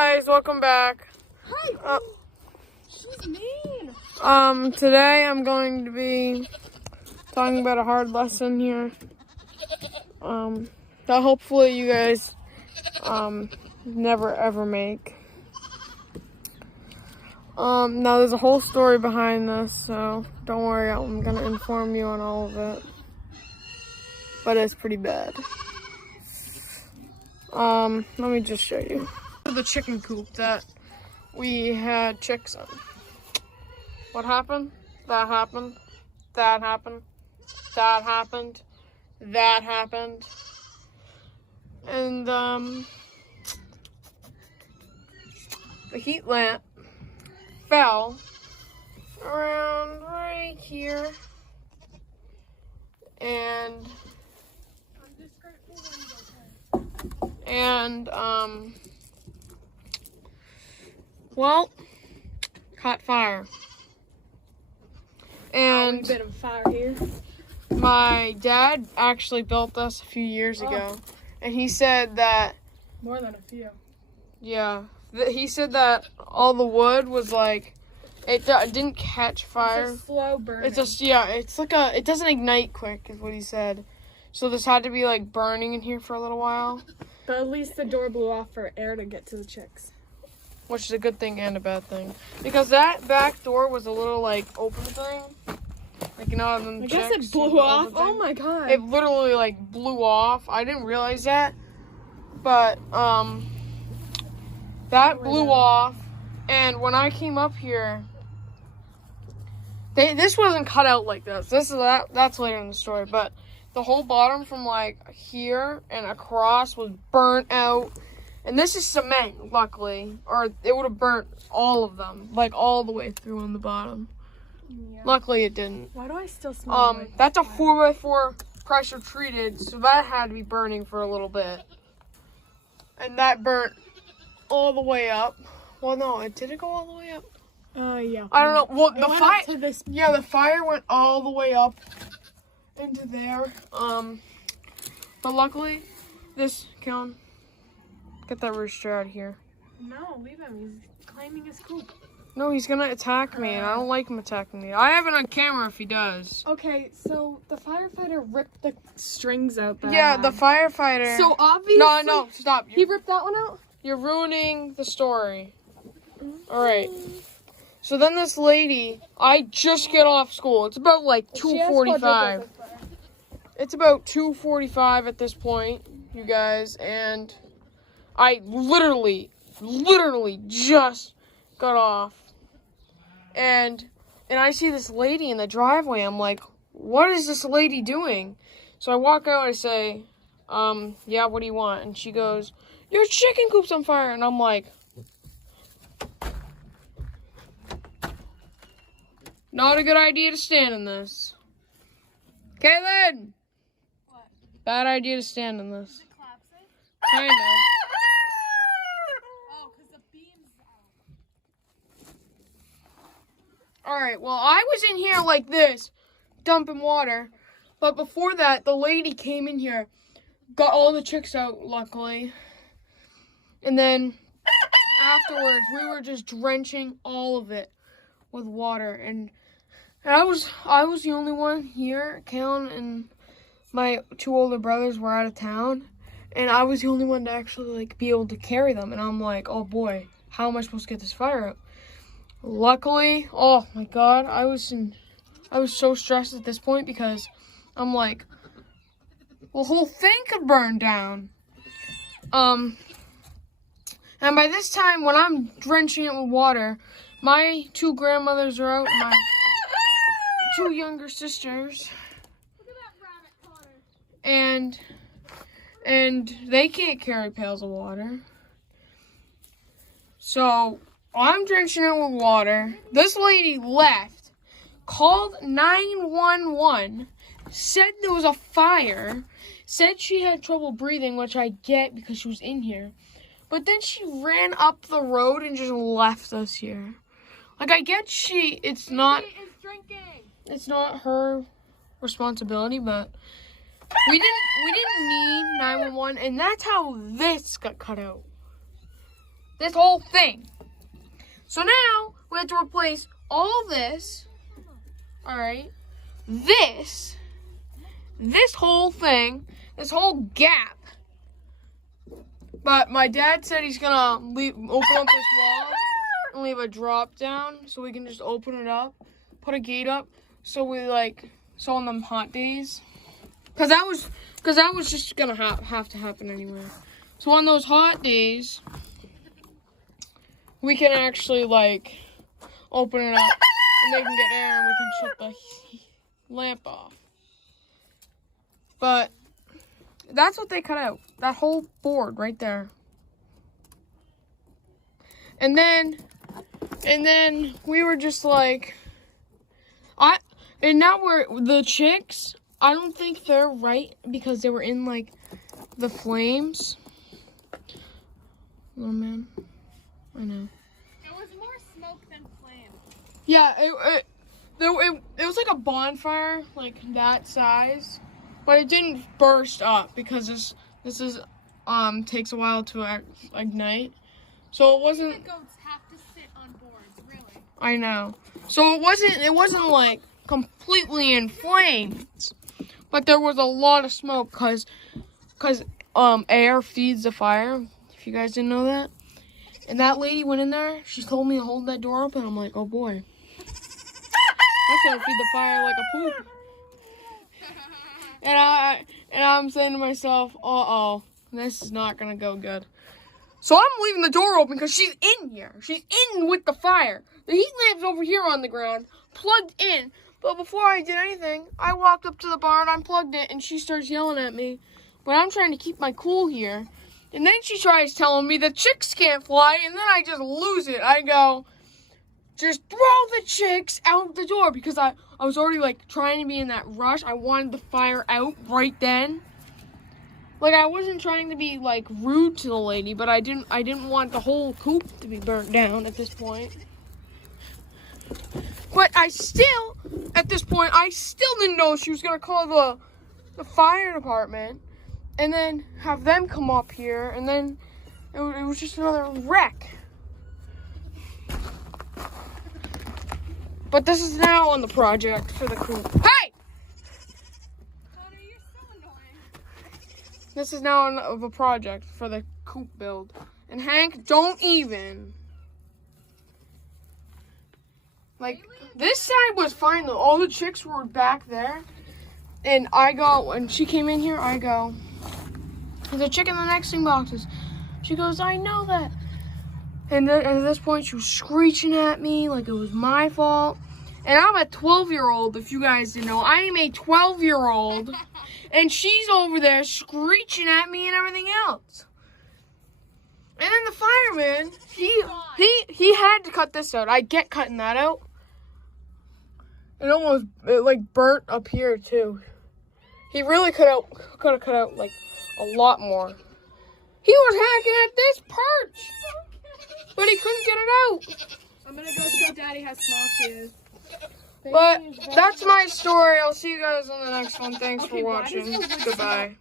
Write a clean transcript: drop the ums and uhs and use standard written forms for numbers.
guys, welcome back. Hi. She's mean. Today I'm going to be talking about a hard lesson here. That hopefully you guys never ever make. Now there's a whole story behind this, so don't worry, I'm gonna inform you on all of it. But it's pretty bad. Let me just show you. The chicken coop that we had chicks in. What happened? That happened. That happened. That happened. That happened. And the heat lamp fell around right here. And well, caught fire. And A bit of fire here. My dad actually built this a few years ago, and he said that more than a few. Yeah, he said that all the wood was like it didn't catch fire. It's a slow burn. It's like it doesn't ignite quick, is what he said. So this had to be like burning in here for a little while. But at least the door blew off for air to get to the chicks. Which is a good thing and a bad thing. Because that back door was a little like open thing. Like, you know, I guess it blew off. Oh my god. It literally like blew off. I didn't realize that. But that blew off. And when I came up here, this wasn't cut out like this. That's later in the story, but the whole bottom from like here and across was burnt out. And this is cement, luckily, or it would have burnt all of them, like all the way through on the bottom. Yeah. Luckily, it didn't. Why do I still smell like that's a 4x4 pressure treated, so that had to be burning for a little bit. And that burnt all the way up. Well, no, did it go all the way up? Yeah. I don't know. Well, the fire. Yeah, the fire went all the way up into there. But luckily, this Kellen, get that rooster out of here. No, leave him. He's climbing his coop. No, he's gonna attack me, and I don't like him attacking me. I have it on camera if he does. Okay, so the firefighter ripped the strings out. The firefighter. So obviously. No, stop. He ripped that one out? You're ruining the story. All right. So then this lady, I just get off school. It's about like 2:45. It's about 2:45 at this point, you guys, and I literally just got off. And I see this lady in the driveway. I'm like, what is this lady doing? So I walk out and I say, yeah, what do you want? And she goes, your chicken coop's on fire. And I'm like, not a good idea to stand in this. Caitlin! What? Bad idea to stand in this. Is it collapsing? Kind of. Oh, because the beam's out. Alright, well, I was in here like this, dumping water. But before that, the lady came in here, got all the chicks out, luckily. And then afterwards, we were just drenching all of it with water. And I was the only one here. Kalen and my two older brothers were out of town. And I was the only one to actually like be able to carry them. And I'm like, oh boy, how am I supposed to get this fire out? Luckily, oh my god, I was so stressed at this point because I'm like, the whole thing could burn down. And by this time, when I'm drenching it with water, my two grandmothers are out, and my two younger sisters. Look at that rabbit Connor. And they can't carry pails of water. So I'm drenching it with water. This lady left, called 911, said there was a fire, said she had trouble breathing, which I get because she was in here. But then she ran up the road and just left us here. Like, I get it's not her responsibility, but we didn't need 911, and that's how this got cut out. This whole thing. So now we have to replace all this. All right. This whole thing, this whole gap. But my dad said he's gonna open up this wall and leave a drop down so we can just open it up, put a gate up, so on them hot days. Cause that was just gonna have to happen anyway. So on those hot days, we can actually open it up and they can get air and we can shut the lamp off. But that's what they cut out. That whole board right there. And then we were just and now the chicks, I don't think they're right because they were in the flames. Oh man. I know. It was more smoke than flame. Yeah, it was like a bonfire, that size. But it didn't burst up because this is takes a while to ignite. So it wasn't. The goats have to sit on boards, really. I know. So it wasn't completely in flames, but there was a lot of smoke because air feeds the fire. If you guys didn't know that. And that lady went in there. She told me to hold that door open. I'm like, oh boy, that's gonna feed the fire like a poop. And I'm saying to myself, uh-oh, this is not gonna go good. So I'm leaving the door open because she's in here. She's in with the fire. The heat lamp's over here on the ground, plugged in. But before I did anything, I walked up to the barn, unplugged it, and she starts yelling at me. But I'm trying to keep my cool here. And then she tries telling me the chicks can't fly, and then I just lose it. I go, just throw the chicks out the door because I was already trying to be in that rush. I wanted the fire out right then. I wasn't trying to be rude to the lady, but I didn't want the whole coop to be burnt down at this point. But at this point, I still didn't know she was gonna call the fire department and then have them come up here, and then it was just another wreck. But this is now on the project for the coop. Hey! Connor, you're so annoying. This is now on the project for the coop build. And Hank, don't even. This side was fine though. All the chicks were back there. And when she came in here, I go, there's a chick in the nesting boxes. She goes, I know that. And at this point, she was screeching at me like it was my fault. And I'm a 12-year-old, if you guys didn't know. I am a 12-year-old. And she's over there screeching at me and everything else. And then the fireman, he had to cut this out. I get cutting that out. It burnt up here, too. He really could have cut out, a lot more. He was hacking at this perch. But he couldn't get it out. I'm gonna go show Daddy how small she is. But that's my story. I'll see you guys on the next one. Thanks for watching. Goodbye.